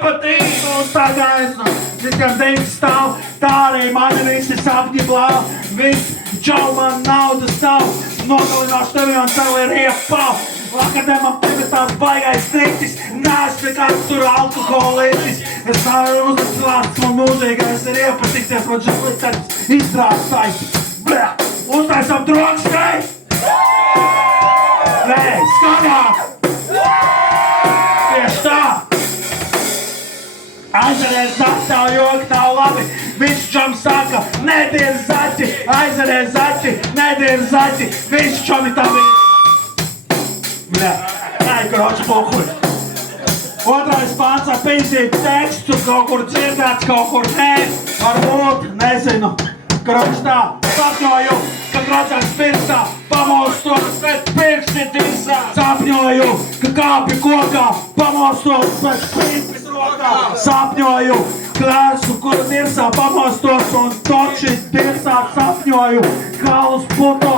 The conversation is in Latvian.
nepatīk. Un tā gaisma, visiem dēļ stāv, tā arī mani visi sapņi blāv. Viss čau man naudas nav, nogalināšu tevi un tev ir iepāv. Vakardien man tevi tās baigais striktis, nāc nekāds tur alkoholitis. Es nevaru uzlāsts, man mūžīgais ir iepatīksies, man žablitenis izrāstais. Blē, uztaisam drogškai! Nē, skanāk! Tieši tā! Aizveries zaķi, tev joki nav labi. Viņš čom saka, nedien zaķi, aizveries zaķi, nedien zaķi. Viņš čomi tam ir. Bļā, nē, kroči pohuļ. Otrais pāns ar piņķību tekstu, kaut kur dzirdēts, kaut kur nē. Varbūt, nezinu, kroči tā, sapņoju, ka grocēs pirkstā, pamostos pēc pirksti tirsā. Sapņoju, ka kāpi kokā, pamostos pēc pirktis rokā. Sapņoju, ka esmu kur tirsā, pamostos un toči tirsā. Sapņoju, kalus puto.